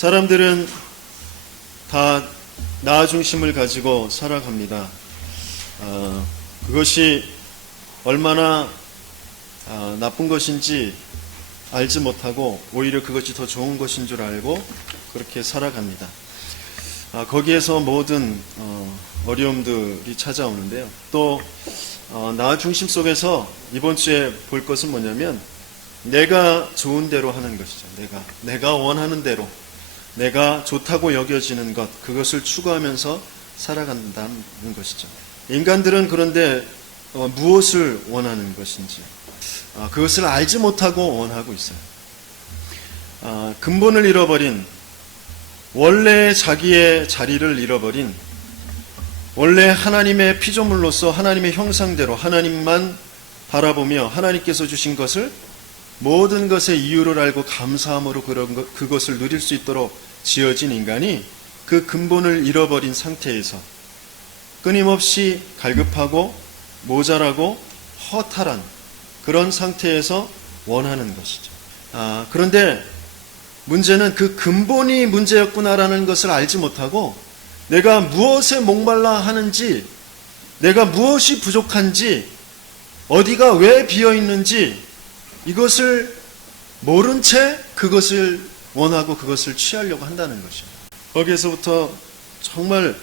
사람들은 다 나 중심을 가지고 살아갑니다. 그것이 얼마나 나쁜 것인지 알지 못하고 오히려 그것이 더 좋은 것인 줄 알고 그렇게 살아갑니다. 거기에서 모든 어려움들이 찾아오는데요. 또 나 중심 속에서 이번 주에 볼 것은 뭐냐면 내가 좋은 대로 하는 것이죠. 내가 원하는 대로, 내가 좋다고 여겨지는 것, 그것을 추구하면서 살아간다는 것이죠. 인간들은 그런데 무엇을 원하는 것인지 그것을 알지 못하고 원하고 있어요. 근본을 잃어버린, 원래 자기의 자리를 잃어버린, 원래 하나님의 피조물로서 하나님의 형상대로 하나님만 바라보며 하나님께서 주신 것을 모든 것의 이유를 알고 감사함으로 그것을 누릴 수 있도록 지어진 인간이 그 근본을 잃어버린 상태에서 끊임없이 갈급하고 모자라고 허탈한 그런 상태에서 원하는 것이죠. 그런데 문제는 그 근본이 문제였구나라는 것을 알지 못하고 내가 무엇에 목말라 하는지, 내가 무엇이 부족한지, 어디가 왜 비어 있는지 이것을 모른 채 그것을 원하고 그것을 취하려고 한다는 것이에요. 거기에서부터 정말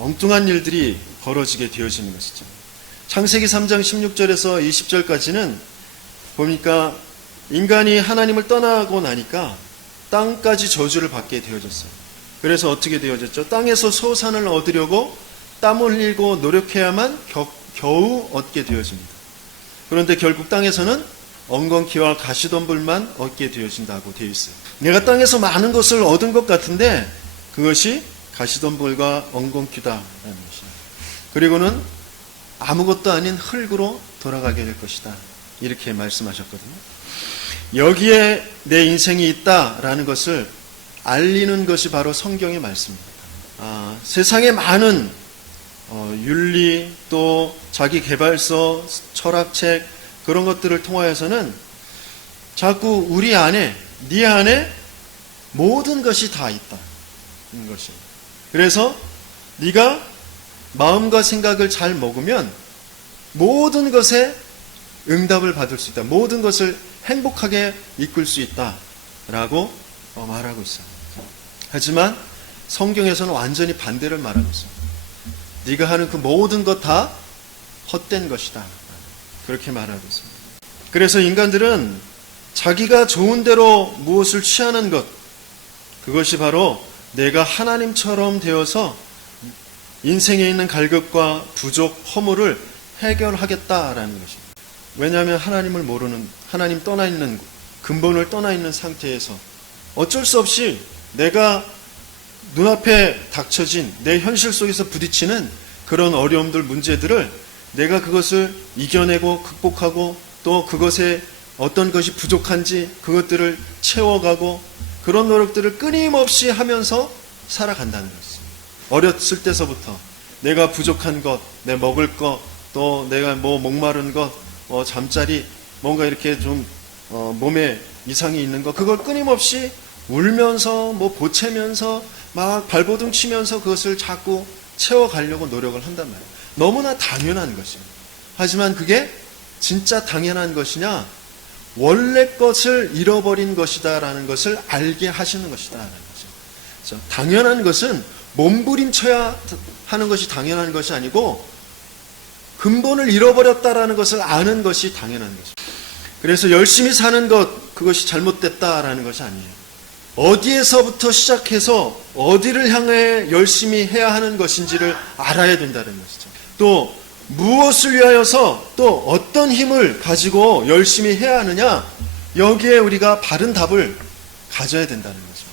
엉뚱한 일들이 벌어지게 되어지는 것이죠. 창세기 3장 16절에서 20절까지는 보니까 인간이 하나님을 떠나고 나니까 땅까지 저주를 받게 되어졌어요. 그래서 어떻게 되어졌죠? 땅에서 소산을 얻으려고 땀 흘리고 노력해야만 겨우 얻게 되어집니다. 그런데 결국 땅에서는 엉겅퀴와 가시덤불만 얻게 되어진다고 되어 있어요. 내가 땅에서 많은 것을 얻은 것 같은데 그것이 가시덤불과 엉겅퀴다라는 것이에요. 그리고는 아무것도 아닌 흙으로 돌아가게 될 것이다. 이렇게 말씀하셨거든요. 여기에 내 인생이 있다라는 것을 알리는 것이 바로 성경의 말씀입니다. 세상에 많은 윤리 또 자기 개발서, 철학책 그런 것들을 통하여서는 자꾸 우리 안에, 네 안에 모든 것이 다 있다는 것이에요. 그래서 네가 마음과 생각을 잘 먹으면 모든 것에 응답을 받을 수 있다. 모든 것을 행복하게 이끌 수 있다라고 말하고 있어요. 하지만 성경에서는 완전히 반대를 말하고 있습니다. 네가 하는 그 모든 것 다 헛된 것이다. 그렇게 말하고 있습니다. 그래서 인간들은 자기가 좋은 대로 무엇을 취하는 것, 그것이 바로 내가 하나님처럼 되어서 인생에 있는 갈급과 부족, 허물을 해결하겠다라는 것입니다. 왜냐하면 하나님을 모르는, 하나님 떠나 있는, 근본을 떠나 있는 상태에서 어쩔 수 없이 내가 눈앞에 닥쳐진 내 현실 속에서 부딪히는 그런 어려움들, 문제들을 내가 그것을 이겨내고 극복하고 또 그것에 어떤 것이 부족한지 그것들을 채워가고 그런 노력들을 끊임없이 하면서 살아간다는 것입니다. 어렸을 때서부터 내가 부족한 것, 내 먹을 것, 또 내가 목마른 것, 잠자리, 뭔가 이렇게 좀 몸에 이상이 있는 것, 그걸 끊임없이 울면서 보채면서 막 발버둥 치면서 그것을 자꾸 채워가려고 노력을 한단 말이에요. 너무나 당연한 것입니다. 하지만 그게 진짜 당연한 것이냐, 원래 것을 잃어버린 것이다라는 것을 알게 하시는 것이다라는 거죠. 당연한 것은 몸부림쳐야 하는 것이 당연한 것이 아니고 근본을 잃어버렸다라는 것을 아는 것이 당연한 것입니다. 그래서 열심히 사는 것, 그것이 잘못됐다라는 것이 아니에요. 어디에서부터 시작해서 어디를 향해 열심히 해야 하는 것인지를 알아야 된다는 것이죠. 또 무엇을 위하여서 또 어떤 힘을 가지고 열심히 해야 하느냐, 여기에 우리가 바른 답을 가져야 된다는 거죠.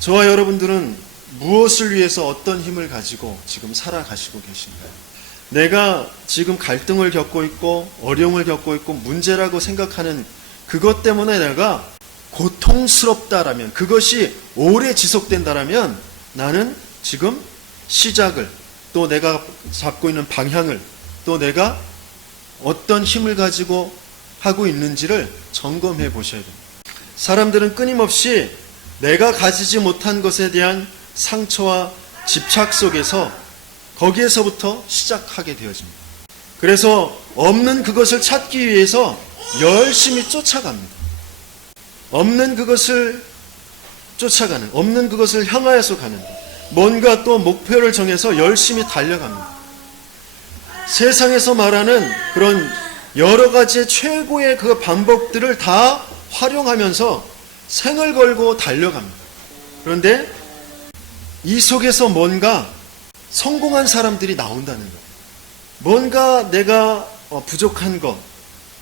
저와 여러분들은 무엇을 위해서 어떤 힘을 가지고 지금 살아가시고 계신가요? 내가 지금 갈등을 겪고 있고 어려움을 겪고 있고 문제라고 생각하는 그것 때문에 내가 고통스럽다라면, 그것이 오래 지속된다라면 나는 지금 시작을, 또 내가 잡고 있는 방향을, 또 내가 어떤 힘을 가지고 하고 있는지를 점검해 보셔야 됩니다. 사람들은 끊임없이 내가 가지지 못한 것에 대한 상처와 집착 속에서 거기에서부터 시작하게 되어집니다. 그래서 없는 그것을 찾기 위해서 열심히 쫓아갑니다. 없는 그것을 쫓아가는, 없는 그것을 향하여서 가는, 뭔가 또 목표를 정해서 열심히 달려갑니다. 세상에서 말하는 그런 여러 가지의 최고의 그 방법들을 다 활용하면서 생을 걸고 달려갑니다. 그런데 이 속에서 뭔가 성공한 사람들이 나온다는 것, 뭔가 내가 부족한 것,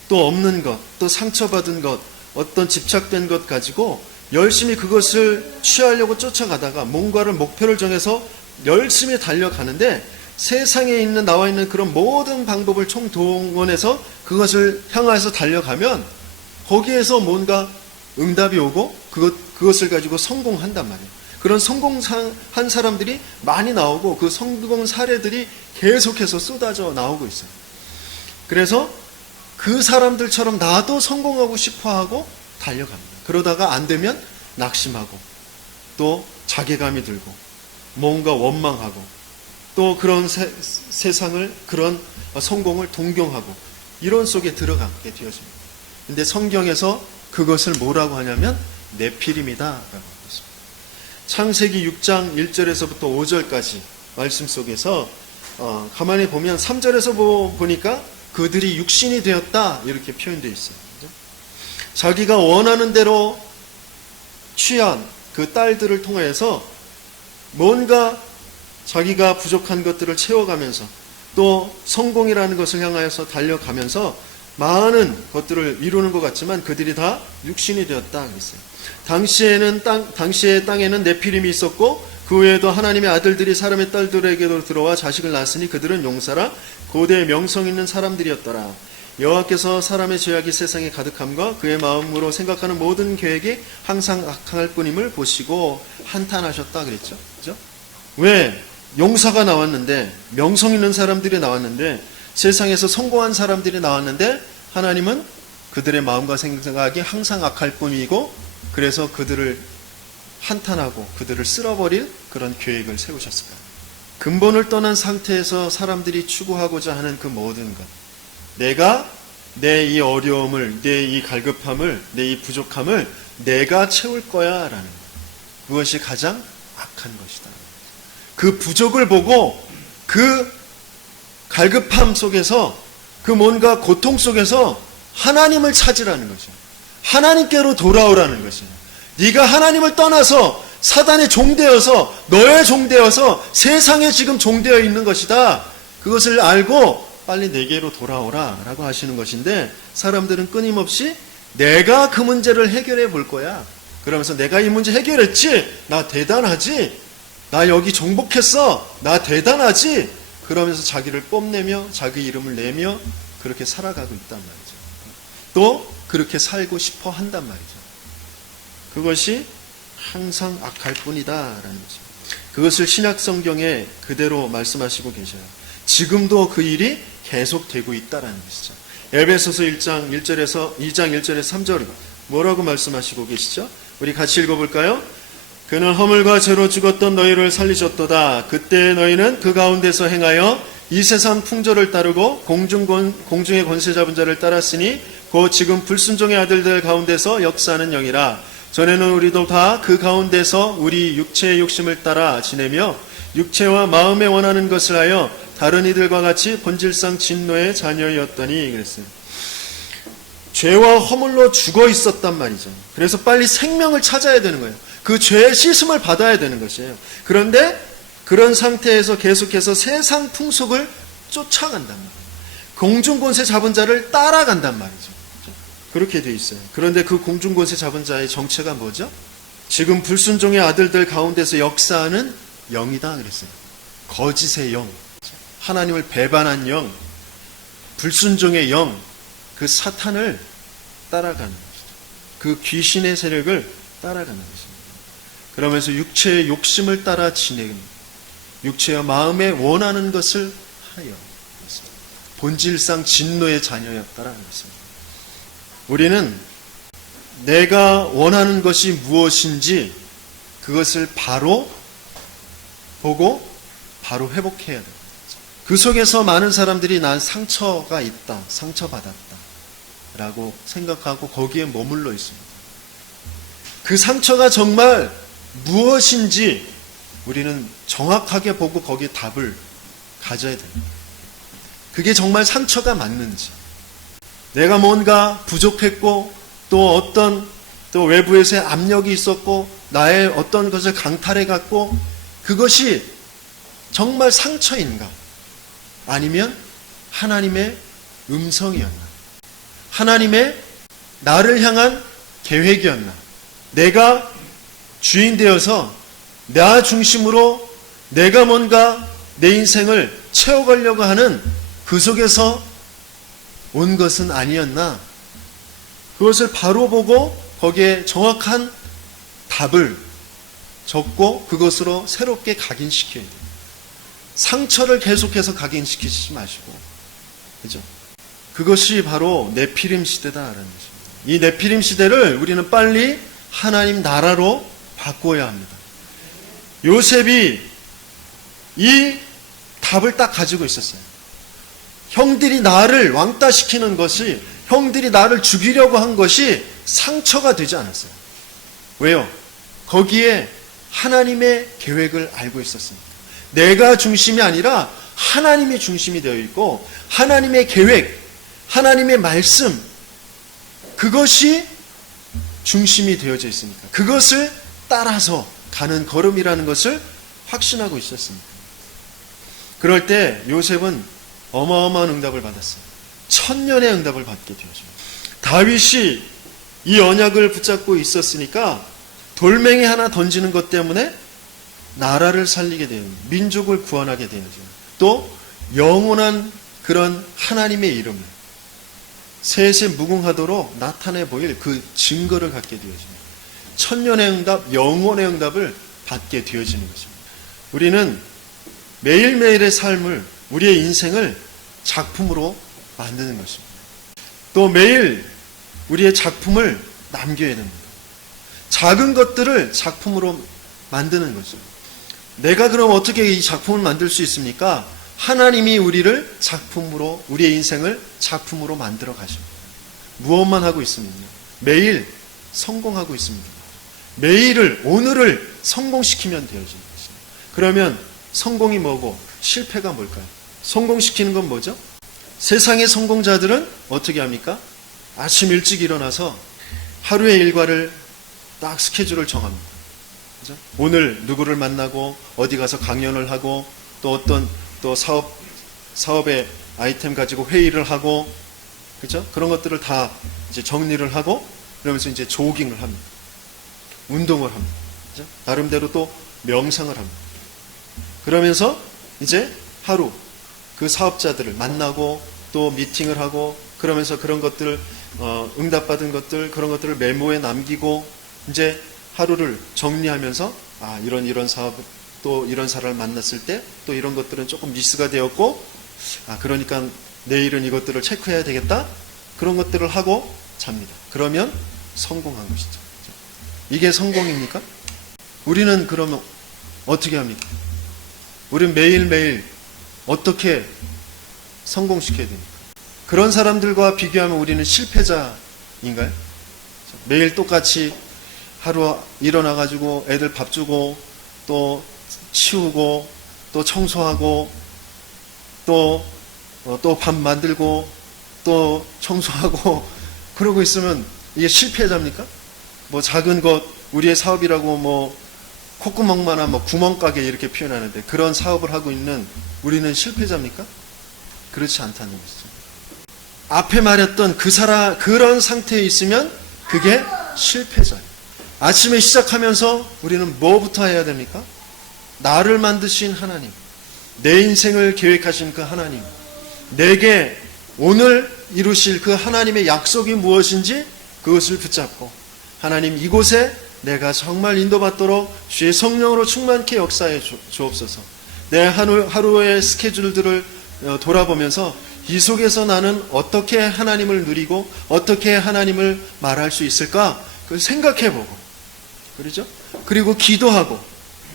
또 없는 것, 또 상처받은 것, 어떤 집착된 것 가지고 열심히 그것을 취하려고 쫓아가다가 뭔가를 목표를 정해서 열심히 달려가는데 세상에 있는 나와 있는 그런 모든 방법을 총동원해서 그것을 향해서 달려가면 거기에서 뭔가 응답이 오고 그것을 가지고 성공한단 말이에요. 그런 성공한 사람들이 많이 나오고 그 성공 사례들이 계속해서 쏟아져 나오고 있어요. 그래서 그 사람들처럼 나도 성공하고 싶어하고 달려갑니다. 그러다가 안 되면 낙심하고 또 자괴감이 들고 뭔가 원망하고 또 그런 세상을, 그런 성공을 동경하고 이런 속에 들어가게 되어집니다. 근데 성경에서 그것을 뭐라고 하냐면 네피림이다 라고 하고 있습니다. 창세기 6장 1절에서부터 5절까지 말씀 속에서 가만히 보면 3절에서 보니까 그들이 육신이 되었다 이렇게 표현되어 있어요. 자기가 원하는 대로 취한 그 딸들을 통해서 뭔가 자기가 부족한 것들을 채워가면서 또 성공이라는 것을 향하여서 달려가면서 많은 것들을 이루는 것 같지만 그들이 다 육신이 되었다 그랬어요. 당시의 땅에는 네피림이 있었고 그 외에도 하나님의 아들들이 사람의 딸들에게도 들어와 자식을 낳았으니 그들은 용사라 고대의 명성 있는 사람들이었더라. 여호와께서 사람의 죄악이 세상에 가득함과 그의 마음으로 생각하는 모든 계획이 항상 악할 뿐임을 보시고 한탄하셨다 그랬죠. 그죠? 왜? 용사가 나왔는데, 명성 있는 사람들이 나왔는데, 세상에서 성공한 사람들이 나왔는데 하나님은 그들의 마음과 생각이 항상 악할 뿐이고 그래서 그들을 한탄하고 그들을 쓸어버릴 그런 계획을 세우셨을까요? 근본을 떠난 상태에서 사람들이 추구하고자 하는 그 모든 것, 내가 내 이 어려움을, 내 이 갈급함을, 내 이 부족함을 내가 채울 거야 라는 것, 그것이 가장 악한 것이다. 그 부족을 보고 그 갈급함 속에서 그 뭔가 고통 속에서 하나님을 찾으라는 거죠. 하나님께로 돌아오라는 것이에요. 네가 하나님을 떠나서 사단의 종되어서 너의 종되어서 세상에 지금 종되어 있는 것이다. 그것을 알고 빨리 내게로 돌아오라 라고 하시는 것인데 사람들은 끊임없이 내가 그 문제를 해결해 볼 거야. 그러면서 내가 이 문제 해결했지? 나 대단하지? 나 여기 정복했어? 나 대단하지? 그러면서 자기를 뽐내며 자기 이름을 내며 그렇게 살아가고 있단 말이죠. 또 그렇게 살고 싶어 한단 말이죠. 그것이 항상 악할 뿐이다라는 거죠. 그것을 신약 성경에 그대로 말씀하시고 계셔요. 지금도 그 일이 계속되고 있다라는 것이죠. 에베소서 1장 1절에서 2장 1절에서 3절 뭐라고 말씀하시고 계시죠? 우리 같이 읽어볼까요? 그는 허물과 죄로 죽었던 너희를 살리셨도다. 그때 너희는 그 가운데서 행하여 이 세상 풍조를 따르고 공중의 권세 잡은 자를 따랐으니 곧 지금 불순종의 아들들 가운데서 역사하는 영이라. 전에는 우리도 다 그 가운데서 우리 육체의 욕심을 따라 지내며 육체와 마음에 원하는 것을 하여 다른 이들과 같이 본질상 진노의 자녀였더니 그랬어요. 죄와 허물로 죽어 있었단 말이죠. 그래서 빨리 생명을 찾아야 되는 거예요. 그 죄의 씻음을 받아야 되는 것이에요. 그런데 그런 상태에서 계속해서 세상 풍속을 쫓아간단 말이에요. 공중권세 잡은 자를 따라간단 말이죠. 그렇게 돼 있어요. 그런데 그 공중권세 잡은 자의 정체가 뭐죠? 지금 불순종의 아들들 가운데서 역사하는 영이다 그랬어요. 거짓의 영, 하나님을 배반한 영, 불순종의 영, 그 사탄을 따라가는 것이죠. 그 귀신의 세력을 따라가는 것입니다. 그러면서 육체의 욕심을 따라 지내는, 육체와 마음에 원하는 것을 하여 본질상 진노의 자녀였다라는 것입니다. 우리는 내가 원하는 것이 무엇인지 그것을 바로 보고 바로 회복해야 돼요. 그 속에서 많은 사람들이 난 상처가 있다, 상처받았다 라고 생각하고 거기에 머물러 있습니다. 그 상처가 정말 무엇인지 우리는 정확하게 보고 거기에 답을 가져야 됩니다. 그게 정말 상처가 맞는지, 내가 뭔가 부족했고 또 외부에서의 압력이 있었고 나의 어떤 것을 강탈해 갔고 그것이 정말 상처인가, 아니면 하나님의 음성이었나, 하나님의 나를 향한 계획이었나, 내가 주인 되어서 나 중심으로 내가 뭔가 내 인생을 채워가려고 하는 그 속에서 온 것은 아니었나, 그것을 바로 보고 거기에 정확한 답을 적고 그것으로 새롭게 각인시켜야 돼요. 상처를 계속해서 각인시키지 마시고, 그죠? 그것이 바로 네피림 시대다라는 것입니다. 이 네피림 시대를 우리는 빨리 하나님 나라로 바꿔야 합니다. 요셉이 이 답을 딱 가지고 있었어요. 형들이 나를 왕따시키는 것이, 형들이 나를 죽이려고 한 것이 상처가 되지 않았어요. 왜요? 거기에 하나님의 계획을 알고 있었습니다. 내가 중심이 아니라 하나님이 중심이 되어 있고 하나님의 계획, 하나님의 말씀, 그것이 중심이 되어져 있으니까 그것을 따라서 가는 걸음이라는 것을 확신하고 있었습니다. 그럴 때 요셉은 어마어마한 응답을 받았어요. 1000년의 응답을 받게 되어져요. 다윗이 이 언약을 붙잡고 있었으니까 돌멩이 하나 던지는 것 때문에 나라를 살리게 되는, 민족을 구원하게 되는, 또 영원한 그런 하나님의 이름을 세세 무궁하도록 나타내 보일 그 증거를 갖게 되어집니다. 1000년의 응답, 영원의 응답을 받게 되어지는 것입니다. 우리는 매일매일의 삶을, 우리의 인생을 작품으로 만드는 것입니다. 또 매일 우리의 작품을 남겨야 됩니다. 작은 것들을 작품으로 만드는 거죠. 내가 그럼 어떻게 이 작품을 만들 수 있습니까? 하나님이 우리를 작품으로, 우리의 인생을 작품으로 만들어 가십니다. 무엇만 하고 있습니까? 매일 성공하고 있습니다. 매일을, 오늘을 성공시키면 되어지는 것입니다. 그러면 성공이 뭐고 실패가 뭘까요? 성공시키는 건 뭐죠? 세상의 성공자들은 어떻게 합니까? 아침 일찍 일어나서 하루의 일과를 딱 스케줄을 정합니다. 그죠? 오늘 누구를 만나고 어디 가서 강연을 하고 또 어떤 또 사업의 아이템 가지고 회의를 하고, 그죠? 그런 것들을 다 이제 정리를 하고 그러면서 이제 조깅을 합니다. 운동을 합니다. 그죠? 나름대로 또 명상을 합니다. 그러면서 이제 하루 그 사업자들을 만나고 또 미팅을 하고 그러면서 그런 것들을 응답받은 것들, 그런 것들을 메모에 남기고 이제 하루를 정리하면서 이런 사업, 또 이런 사람을 만났을 때 또 이런 것들은 조금 미스가 되었고 그러니까 내일은 이것들을 체크해야 되겠다, 그런 것들을 하고 잡니다. 그러면 성공한 것이죠. 이게 성공입니까? 우리는 그러면 어떻게 합니까? 우리는 매일매일 어떻게 성공시켜야 됩니까? 그런 사람들과 비교하면 우리는 실패자인가요? 매일 똑같이 하루 일어나가지고 애들 밥 주고 또 치우고 또 청소하고 또 밥 만들고 또 청소하고 그러고 있으면 이게 실패자입니까? 뭐 작은 것, 우리의 사업이라고 뭐 콧구멍만한 뭐 구멍가게 이렇게 표현하는데 그런 사업을 하고 있는 우리는 실패자입니까? 그렇지 않다는 것이죠. 앞에 말했던 그런 상태에 있으면 그게 실패자예요. 아침에 시작하면서 우리는 뭐부터 해야 됩니까? 나를 만드신 하나님, 내 인생을 계획하신 그 하나님, 내게 오늘 이루실 그 하나님의 약속이 무엇인지 그것을 붙잡고, 하나님 이곳에 내가 정말 인도받도록 주의 성령으로 충만케 역사해 주옵소서. 내 하루의 스케줄들을 돌아보면서 이 속에서 나는 어떻게 하나님을 누리고 어떻게 하나님을 말할 수 있을까? 그걸 생각해보고 그렇죠? 그리고 기도하고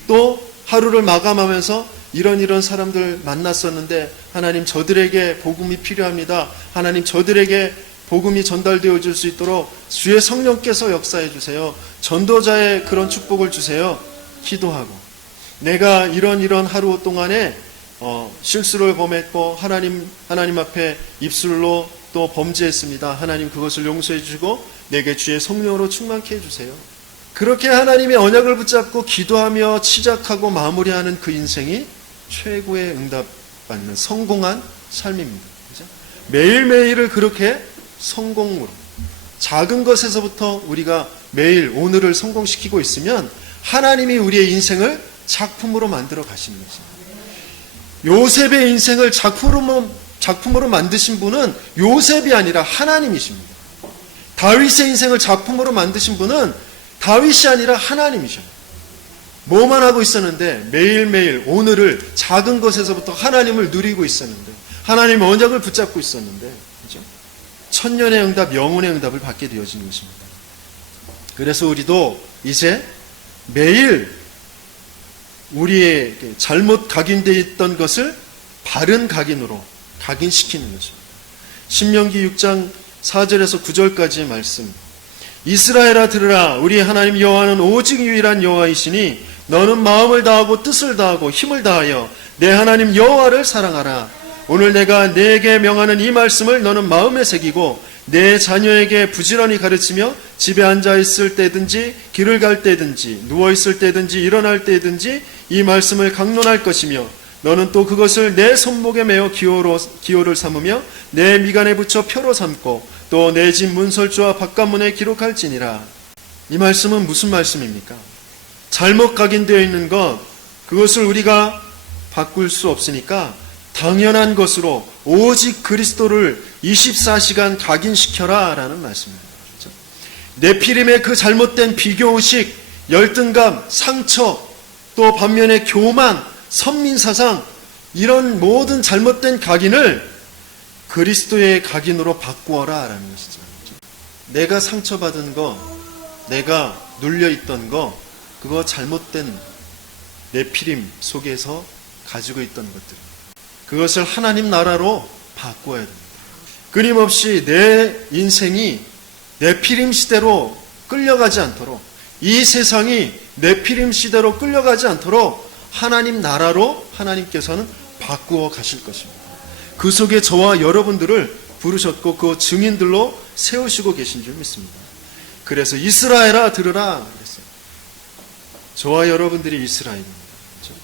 또 하루를 마감하면서 이런 사람들 만났었는데 하나님 저들에게 복음이 필요합니다. 하나님 저들에게 복음이 전달되어 줄 수 있도록 주의 성령께서 역사해 주세요. 전도자의 그런 축복을 주세요. 기도하고 내가 이런 하루 동안에 실수를 범했고 하나님 앞에 입술로 또 범죄했습니다. 하나님 그것을 용서해 주시고 내게 주의 성령으로 충만케 해주세요. 그렇게 하나님의 언약을 붙잡고 기도하며 시작하고 마무리하는 그 인생이 최고의 응답받는 성공한 삶입니다. 그죠? 매일매일을 그렇게 성공으로 작은 것에서부터 우리가 매일 오늘을 성공시키고 있으면 하나님이 우리의 인생을 작품으로 만들어 가시는 것입니다. 요셉의 인생을 작품으로 만드신 분은 요셉이 아니라 하나님이십니다. 다윗의 인생을 작품으로 만드신 분은 다윗이 아니라 하나님이셔요. 뭐만 하고 있었는데 매일매일 오늘을 작은 것에서부터 하나님을 누리고 있었는데 하나님의 언약을 붙잡고 있었는데 그렇죠? 천년의 응답, 영혼의 응답을 받게 되어진 것입니다. 그래서 우리도 이제 매일 우리의 잘못 각인되어 있던 것을 바른 각인으로 각인시키는 것입니다. 신명기 6장 4절에서 9절까지의 말씀. 이스라엘아 들으라. 우리 하나님 여호와는 오직 유일한 여호와이시니 너는 마음을 다하고 뜻을 다하고 힘을 다하여 내 하나님 여호와를 사랑하라. 오늘 내가 네게 명하는 이 말씀을 너는 마음에 새기고 내 자녀에게 부지런히 가르치며 집에 앉아 있을 때든지 길을 갈 때든지 누워 있을 때든지 일어날 때든지 이 말씀을 강론할 것이며 너는 또 그것을 내 손목에 메어 기호를 삼으며 내 미간에 붙여 표로 삼고 또 내 집 문설주와 바깥문에 기록할지니라. 이 말씀은 무슨 말씀입니까? 잘못 각인되어 있는 것, 그것을 우리가 바꿀 수 없으니까 당연한 것으로 오직 그리스도를 24시간 각인시켜라 라는 말씀입니다. 그렇죠? 네피림의 그 잘못된 비교의식, 열등감, 상처, 또 반면에 교만, 선민사상, 이런 모든 잘못된 각인을 그리스도의 각인으로 바꾸어라 라는 것이죠. 내가 상처받은 거, 내가 눌려있던 거, 그거 잘못된 네피림 속에서 가지고 있던 것들, 그것을 하나님 나라로 바꾸어야 됩니다. 끊임없이 내 인생이 네피림 시대로 끌려가지 않도록, 이 세상이 네피림 시대로 끌려가지 않도록 하나님 나라로 하나님께서는 바꾸어 가실 것입니다. 그 속에 저와 여러분들을 부르셨고 그 증인들로 세우시고 계신 줄 믿습니다. 그래서 이스라엘아 들으라 그랬어요. 저와 여러분들이 이스라엘입니다. 그렇죠?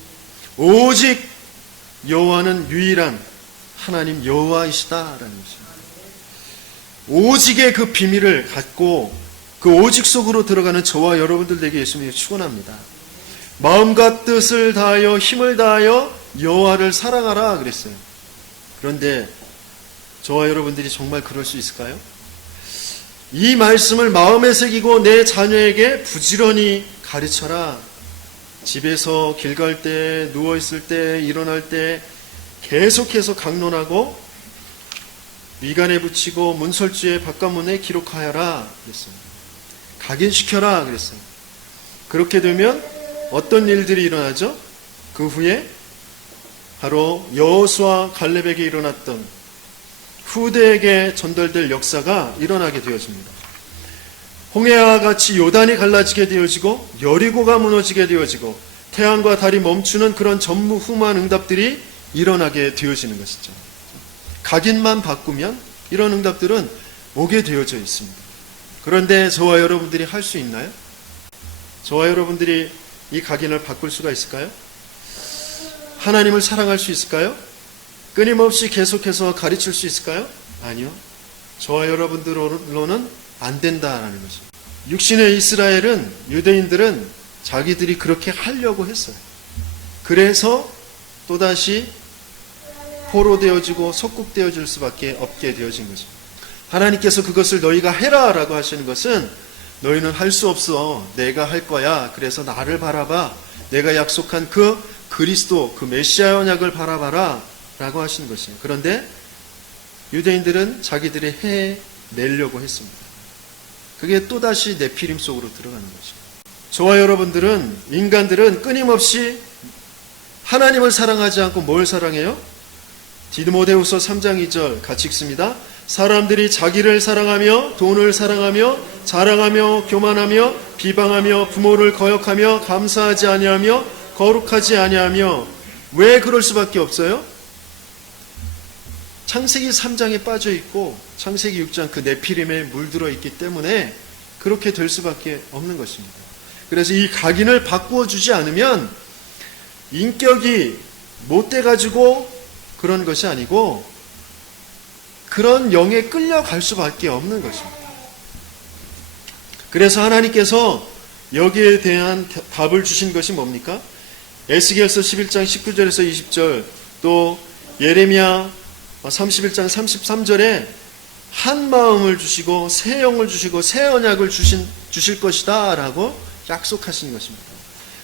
오직 여호와는 유일한 하나님 여호와이시다라는 것입니다. 오직의 그 비밀을 갖고 그 오직 속으로 들어가는 저와 여러분들에게 예수님이 축원합니다. 마음과 뜻을 다하여 힘을 다하여 여호와를 사랑하라 그랬어요. 그런데 저와 여러분들이 정말 그럴 수 있을까요? 이 말씀을 마음에 새기고 내 자녀에게 부지런히 가르쳐라. 집에서 길 갈 때, 누워있을 때, 일어날 때 계속해서 강론하고 미간에 붙이고 문설주의 바깥문에 기록하여라 그랬어요. 각인시켜라 그랬어요. 그렇게 되면 어떤 일들이 일어나죠? 그 후에 바로 여호수아 갈렙에게 일어났던 후대에게 전달될 역사가 일어나게 되어집니다. 홍해와 같이 요단이 갈라지게 되어지고 여리고가 무너지게 되어지고 태양과 달이 멈추는 그런 전무후무한 응답들이 일어나게 되어지는 것이죠. 각인만 바꾸면 이런 응답들은 오게 되어져 있습니다. 그런데 저와 여러분들이 할 수 있나요? 저와 여러분들이 이 각인을 바꿀 수가 있을까요? 하나님을 사랑할 수 있을까요? 끊임없이 계속해서 가르칠 수 있을까요? 아니요. 저와 여러분들로는 안 된다라는 것입니다. 육신의 이스라엘은, 유대인들은 자기들이 그렇게 하려고 했어요. 그래서 또다시 포로되어지고 속국되어질 수밖에 없게 되어진 것입니다. 하나님께서 그것을 너희가 해라 라고 하시는 것은 너희는 할 수 없어. 내가 할 거야. 그래서 나를 바라봐. 내가 약속한 그 그리스도, 그 메시아 언약을 바라봐라 라고 하시는 것이에요. 그런데 유대인들은 자기들이 해내려고 했습니다. 그게 또다시 네피림 속으로 들어가는 거죠. 저와 여러분들은, 인간들은 끊임없이 하나님을 사랑하지 않고 뭘 사랑해요? 디모데후서 3장 2절 같이 읽습니다. 사람들이 자기를 사랑하며 돈을 사랑하며 자랑하며 교만하며 비방하며 부모를 거역하며 감사하지 아니하며 거룩하지 아니하며. 왜 그럴 수밖에 없어요? 창세기 3장에 빠져 있고 창세기 6장 그 네피림에 물들어 있기 때문에 그렇게 될 수밖에 없는 것입니다. 그래서 이 각인을 바꾸어 주지 않으면 인격이 못돼 가지고 그런 것이 아니고 그런 영에 끌려갈 수밖에 없는 것입니다. 그래서 하나님께서 여기에 대한 답을 주신 것이 뭡니까? 에스겔서 11장 19절에서 20절, 또 예레미야 31장 33절에 한 마음을 주시고 새 영을 주시고 새 언약을 주실 것이다 라고 약속하신 것입니다.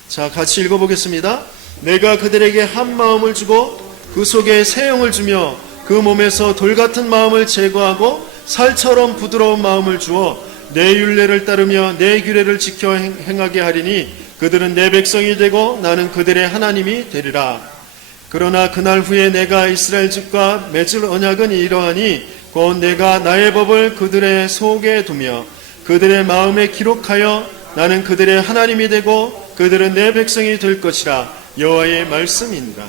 자, 같이 읽어보겠습니다. 내가 그들에게 한 마음을 주고 그 속에 새 영을 주며 그 몸에서 돌 같은 마음을 제거하고 살처럼 부드러운 마음을 주어 내 율례를 따르며 내 규례를 지켜 행하게 하리니 그들은 내 백성이 되고 나는 그들의 하나님이 되리라. 그러나 그날 후에 내가 이스라엘 집과 맺을 언약은 이러하니 곧 내가 나의 법을 그들의 속에 두며 그들의 마음에 기록하여 나는 그들의 하나님이 되고 그들은 내 백성이 될 것이라. 여호와의 말씀이니라.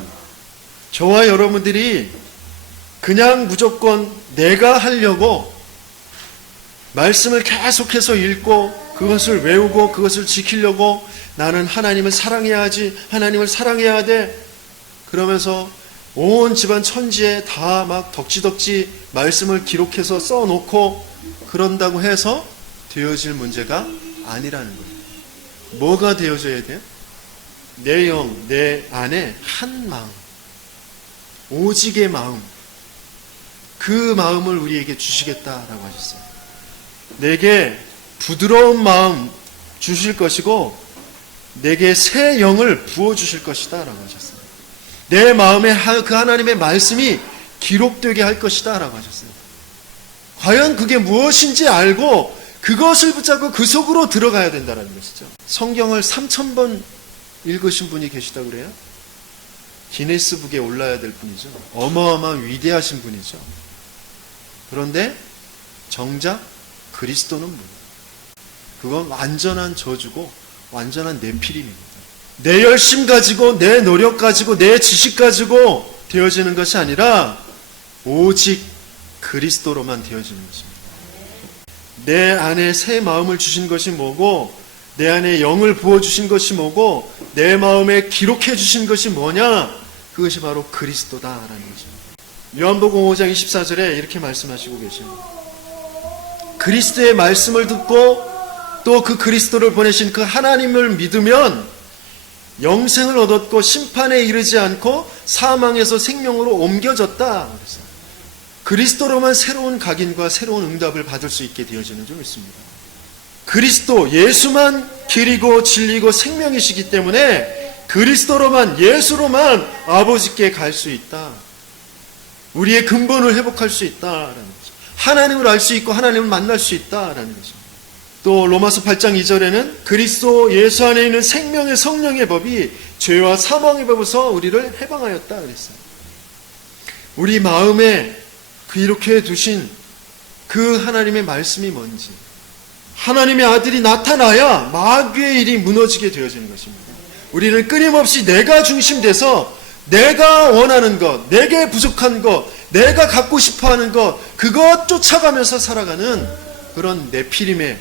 저와 여러분들이 그냥 무조건 내가 하려고 말씀을 계속해서 읽고 그것을 외우고 그것을 지키려고 나는 하나님을 사랑해야 하지, 하나님을 사랑해야 돼, 그러면서 온 집안 천지에 다 막 덕지덕지 말씀을 기록해서 써놓고 그런다고 해서 되어질 문제가 아니라는 거예요. 뭐가 되어져야 돼요? 내 영, 내 안에 한 마음, 오직의 마음, 그 마음을 우리에게 주시겠다라고 하셨어요. 내게 부드러운 마음 주실 것이고 내게 새 영을 부어주실 것이다 라고 하셨어요. 내 마음에 그 하나님의 말씀이 기록되게 할 것이다 라고 하셨어요. 과연 그게 무엇인지 알고 그것을 붙잡고 그 속으로 들어가야 된다는 것이죠. 성경을 3,000번 읽으신 분이 계시다고 그래요? 기네스북에 올라야 될 분이죠. 어마어마한 위대하신 분이죠. 그런데 정작 그리스도는 뭐예요? 그건 완전한 저주고 완전한 네피림입니다. 내 열심 가지고 내 노력 가지고 내 지식 가지고 되어지는 것이 아니라 오직 그리스도로만 되어지는 것입니다. 내 안에 새 마음을 주신 것이 뭐고 내 안에 영을 부어주신 것이 뭐고 내 마음에 기록해 주신 것이 뭐냐? 그것이 바로 그리스도다라는 것입니다. 요한복음 5장 24절에 이렇게 말씀하시고 계십니다. 그리스도의 말씀을 듣고 또 그 그리스도를 보내신 그 하나님을 믿으면 영생을 얻었고 심판에 이르지 않고 사망에서 생명으로 옮겨졌다. 그리스도로만 새로운 각인과 새로운 응답을 받을 수 있게 되어지는 줄 믿습니다. 그리스도, 예수만 길이고 진리고 생명이시기 때문에 그리스도로만, 예수로만 아버지께 갈 수 있다. 우리의 근본을 회복할 수 있다라는 거죠. 하나님을 알 수 있고 하나님을 만날 수 있다라는 것입니다. 또 로마서 8장 2절에는 그리스도 예수 안에 있는 생명의 성령의 법이 죄와 사망의 법에서 우리를 해방하였다 그랬어요. 우리 마음에 이렇게 두신 그 하나님의 말씀이 뭔지, 하나님의 아들이 나타나야 마귀의 일이 무너지게 되어지는 것입니다. 우리는 끊임없이 내가 중심돼서 내가 원하는 것, 내게 부족한 것, 내가 갖고 싶어하는 것, 그것 쫓아가면서 살아가는 그런 네피림의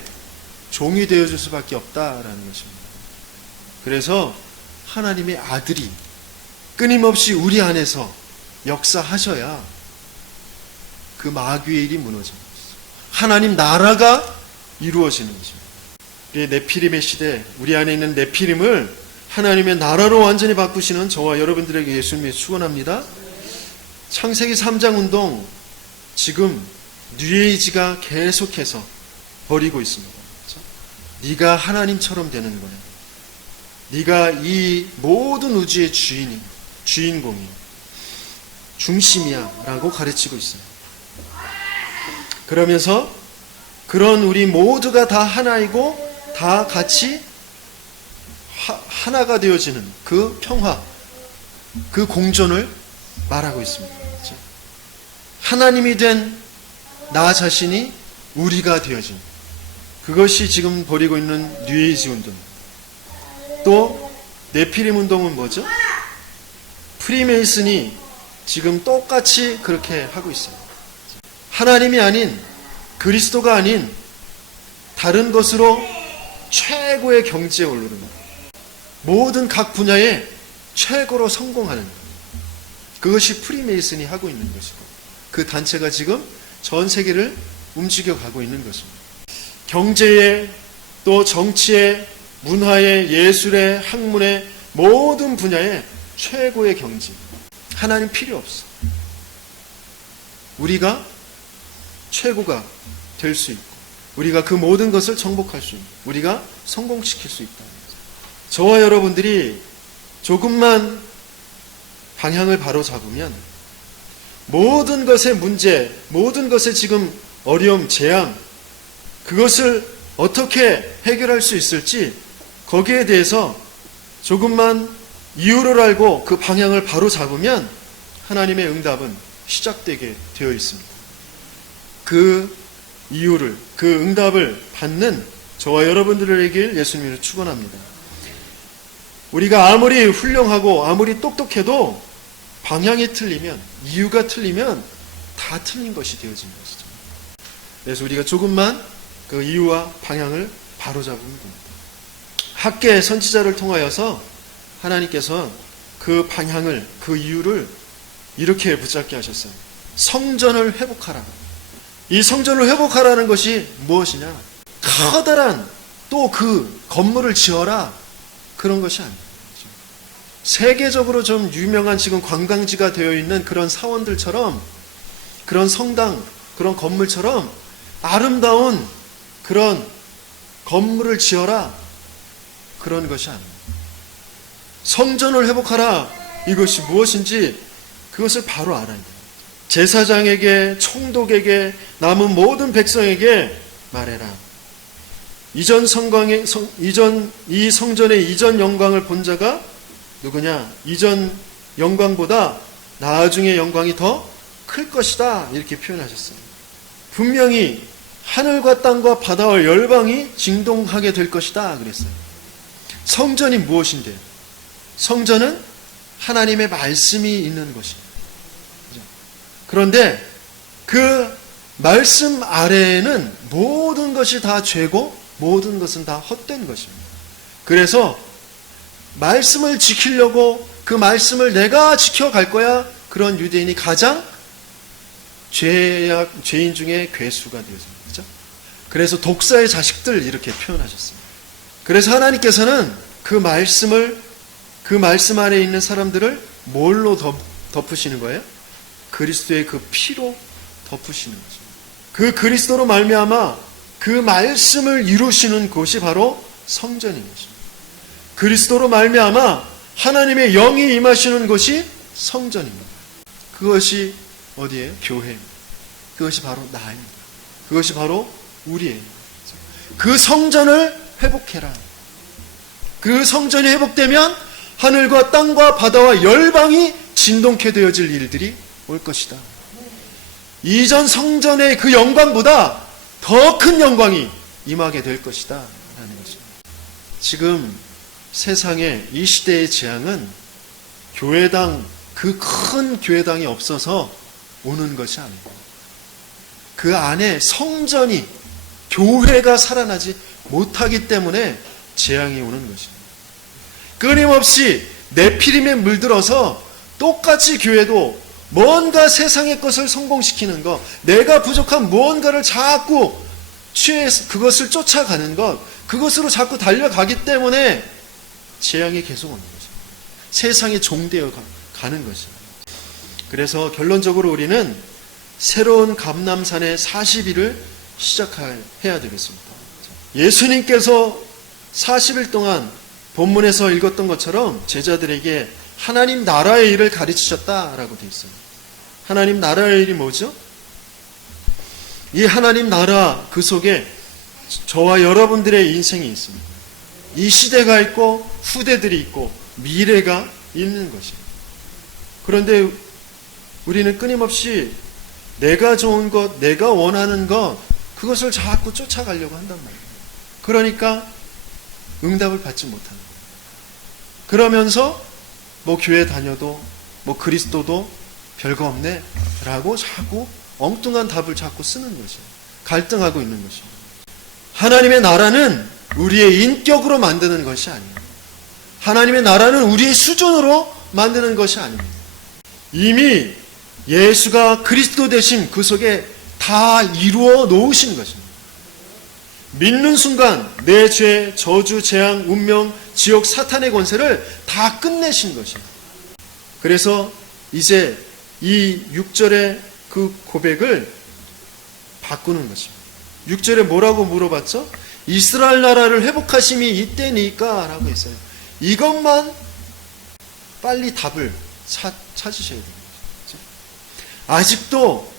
종이 되어줄 수밖에 없다라는 것입니다. 그래서 하나님의 아들이 끊임없이 우리 안에서 역사하셔야 그 마귀의 일이 무너지는 것이죠. 하나님 나라가 이루어지는 것입니다. 우리의 네피림의 시대, 우리 안에 있는 네피림을 하나님의 나라로 완전히 바꾸시는 저와 여러분들에게 예수님이 축원합니다. 창세기 3장 운동, 지금 뉴에이지가 계속해서 벌이고 있습니다. 네가 하나님처럼 되는 거야. 네가 이 모든 우주의 주인공이 중심이야 라고 가르치고 있어요. 그러면서 그런 우리 모두가 다 하나이고 다 같이 하나가 되어지는 그 평화, 그 공존을 말하고 있습니다. 그렇죠? 하나님이 된 나 자신이 우리가 되어진, 그것이 지금 벌이고 있는 뉴에이지 운동. 또 네피림 운동은 뭐죠? 프리메이슨이 지금 똑같이 그렇게 하고 있어요. 하나님이 아닌, 그리스도가 아닌 다른 것으로 최고의 경지에 오르는 것, 모든 각 분야에 최고로 성공하는 것, 그것이 프리메이슨이 하고 있는 것이고, 그 단체가 지금 전 세계를 움직여가고 있는 것입니다. 경제에, 또 정치에, 문화에, 예술에, 학문에, 모든 분야에 최고의 경지. 하나님 필요 없어. 우리가 최고가 될 수 있고, 우리가 그 모든 것을 정복할 수 있고, 우리가 성공시킬 수 있다. 저와 여러분들이 조금만 방향을 바로 잡으면 모든 것의 문제, 모든 것의 지금 어려움, 재앙, 그것을 어떻게 해결할 수 있을지, 거기에 대해서 조금만 이유를 알고 그 방향을 바로 잡으면 하나님의 응답은 시작되게 되어 있습니다. 그 이유를, 그 응답을 받는 저와 여러분들에게 예수님을 축원합니다. 우리가 아무리 훌륭하고 아무리 똑똑해도 방향이 틀리면, 이유가 틀리면 다 틀린 것이 되어지는 것이죠. 그래서 우리가 조금만 그 이유와 방향을 바로잡으면 됩니다. 학계 선지자를 통하여서 하나님께서 그 방향을, 그 이유를 이렇게 붙잡게 하셨어요. 성전을 회복하라. 이 성전을 회복하라는 것이 무엇이냐? 커다란 또 그 건물을 지어라, 그런 것이 아닙니다. 세계적으로 좀 유명한 지금 관광지가 되어 있는 그런 사원들처럼, 그런 성당, 그런 건물처럼 아름다운 그런 건물을 지어라, 그런 것이 아닙니다. 성전을 회복하라, 이것이 무엇인지 그것을 바로 알아야 돼요. 제사장에게, 총독에게, 남은 모든 백성에게 말해라. 이 성전의 이전 영광을 본 자가 누구냐? 이전 영광보다 나중에 영광이 더 클 것이다, 이렇게 표현하셨어요. 분명히 하늘과 땅과 바다와 열방이 진동하게 될 것이다 그랬어요. 성전이 무엇인데요? 성전은 하나님의 말씀이 있는 것입니다. 그런데 그 말씀 아래에는 모든 것이 다 죄고 모든 것은 다 헛된 것입니다. 그래서 말씀을 지키려고, 그 말씀을 내가 지켜갈 거야, 그런 유대인이 가장 죄인 중에 괴수가 되어집니다. 그렇죠? 그래서 독사의 자식들, 이렇게 표현하셨습니다. 그래서 하나님께서는 그 말씀 안에 있는 사람들을 뭘로 덮으시는 거예요? 그리스도의 그 피로 덮으시는 거죠. 그 그리스도로 말미암아 그 말씀을 이루시는 곳이 바로 성전인 것입니다. 그리스도로 말미암아 하나님의 영이 임하시는 곳이 성전입니다. 그것이 어디예요? 교회입니다. 그것이 바로 나입니다. 그것이 바로 우리예요. 그 성전을 회복해라. 그 성전이 회복되면 하늘과 땅과 바다와 열방이 진동케 되어질 일들이 올 것이다. 이전 성전의 그 영광보다 더 큰 영광이 임하게 될 것이다 라는 것입니다. 지금 세상의 이 시대의 재앙은 교회당, 그 큰 교회당이 없어서 오는 것이 아니고, 그 안에 성전이, 교회가 살아나지 못하기 때문에 재앙이 오는 것입니다. 끊임없이 네피림에 물들어서 똑같이 교회도 뭔가 세상의 것을 성공시키는 것, 내가 부족한 무언가를 자꾸 취해서 그것을 쫓아가는 것, 그것으로 자꾸 달려가기 때문에 재앙이 계속 오는 거죠. 세상에 종되어 가는 것입니다. 그래서 결론적으로 우리는 새로운 감람산의 40일을 시작해야 되겠습니다. 예수님께서 40일 동안 본문에서 읽었던 것처럼 제자들에게 하나님 나라의 일을 가르치셨다라고 되어 있어요. 하나님 나라의 일이 뭐죠? 이 하나님 나라 그 속에 저와 여러분들의 인생이 있습니다. 이 시대가 있고 후대들이 있고 미래가 있는 것이에요. 그런데 우리는 끊임없이 내가 좋은 것, 내가 원하는 것, 그것을 자꾸 쫓아가려고 한단 말이에요. 그러니까 응답을 받지 못하는 거예요. 그러면서 뭐 교회 다녀도 뭐 그리스도도 별거 없네 라고 자꾸 엉뚱한 답을 자꾸 쓰는 것이에요. 갈등하고 있는 것이에요. 하나님의 나라는 우리의 인격으로 만드는 것이 아니에요. 하나님의 나라는 우리의 수준으로 만드는 것이 아닙니다. 이미 예수가 그리스도 되심 그 속에 다 이루어 놓으신 것입니다. 믿는 순간 내 죄, 저주, 재앙, 운명, 지옥, 사탄의 권세를 다 끝내신 것입니다. 그래서 이제 이 6절의 그 고백을 바꾸는 것입니다. 6절에 뭐라고 물어봤죠? 이스라엘 나라를 회복하심이 이때니까 라고 했어요. 이것만 빨리 답을 찾으셔야 됩니다. 아직도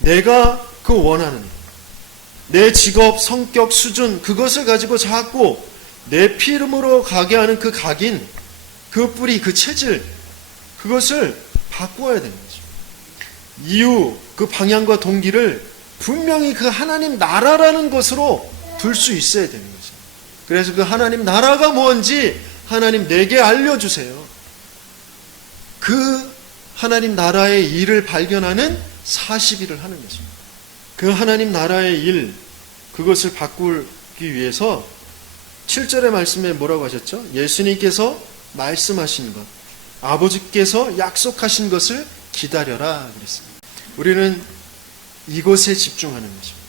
내가 그 원하는 내 직업, 성격, 수준 그것을 가지고 자꾸 내 피름으로 가게 하는 그 각인, 그 뿌리, 그 체질 그것을 바꾸어야 되는 거죠. 이유, 그 방향과 동기를 분명히 그 하나님 나라라는 것으로 둘 수 있어야 되는 거죠. 그래서 그 하나님 나라가 뭔지 하나님 내게 알려주세요. 그 하나님 나라의 일을 발견하는 40일을 하는 것입니다. 그 하나님 나라의 일, 그것을 바꾸기 위해서 7절의 말씀에 뭐라고 하셨죠? 예수님께서 말씀하신 것, 아버지께서 약속하신 것을 기다려라 그랬습니다. 우리는 이것에 집중하는 것입니다.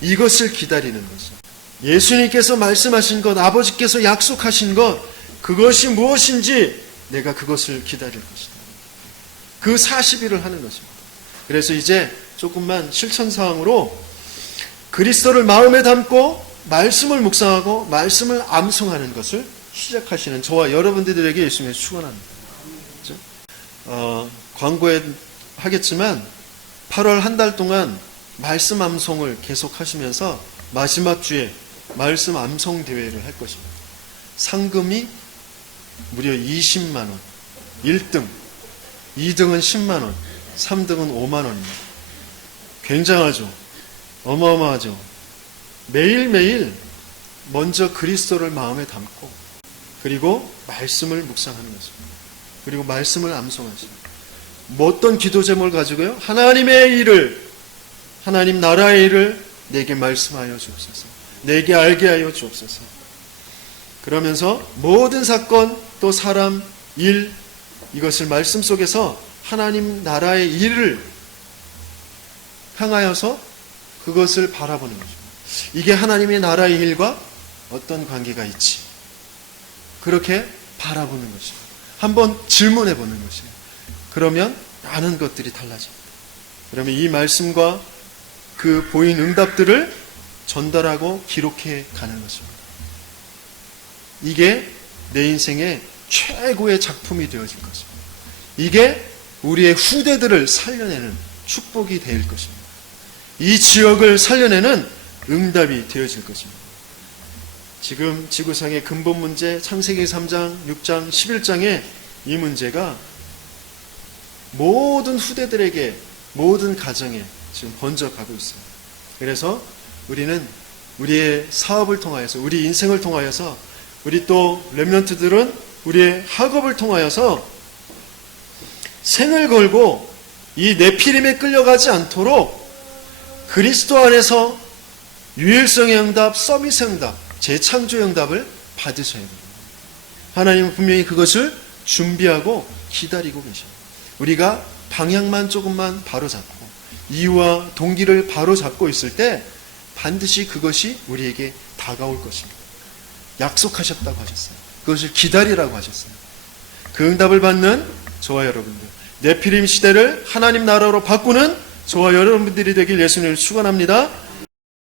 이것을 기다리는 것입니다. 예수님께서 말씀하신 것, 아버지께서 약속하신 것, 그것이 무엇인지 내가 그것을 기다릴 것이다. 그 40일을 하는 것입니다. 그래서 이제 조금만 실천사항으로 그리스도를 마음에 담고 말씀을 묵상하고 말씀을 암송하는 것을 시작하시는 저와 여러분들에게 예수님께서 축원합니다. 그렇죠? 광고에 하겠지만 8월 한 달 동안 말씀 암송을 계속 하시면서 마지막 주에 말씀 암송 대회를 할 것입니다. 상금이 무려 20만 원, 1등, 2등은 10만 원, 3등은 5만 원입니다. 굉장하죠? 어마어마하죠? 매일매일 먼저 그리스도를 마음에 담고 그리고 말씀을 묵상하는 것입니다. 그리고 말씀을 암송하십니다. 뭐 어떤 기도 제목을 가지고요? 하나님의 일을, 하나님 나라의 일을 내게 말씀하여 주옵소서. 내게 알게 하여 주옵소서. 그러면서 모든 사건 또 사람, 일 이것을 말씀 속에서 하나님 나라의 일을 향하여서 그것을 바라보는 거죠. 이게 하나님의 나라의 일과 어떤 관계가 있지? 그렇게 바라보는 것입니다. 한번 질문해 보는 것이에요. 그러면 많은 것들이 달라집니다. 그러면 이 말씀과 그 보인 응답들을 전달하고 기록해 가는 것입니다. 이게 내 인생의 최고의 작품이 되어질 것입니다. 이게 우리의 후대들을 살려내는 축복이 될 것입니다. 이 지역을 살려내는 응답이 되어질 것입니다. 지금 지구상의 근본 문제 창세기 3장, 6장, 11장의 이 문제가 모든 후대들에게 모든 가정에 지금 번져가고 있습니다. 그래서 우리는 우리의 사업을 통하여서 우리 인생을 통하여서 우리 또 렘넌트들은 우리의 학업을 통하여서 생을 걸고 이 네피림에 끌려가지 않도록 그리스도 안에서 유일성의 응답, 서밋의 응답, 재창조의 응답을 받으셔야 됩니다. 하나님은 분명히 그것을 준비하고 기다리고 계십니다. 우리가 방향만 조금만 바로잡고 이유와 동기를 바로잡고 있을 때 반드시 그것이 우리에게 다가올 것입니다. 약속하셨다고 하셨어요. 그것을 기다리라고 하셨어요. 그 응답을 받는 저와 여러분들, 네피림 시대를 하나님 나라로 바꾸는 저와 여러분들이 되길 예수님을 축원합니다.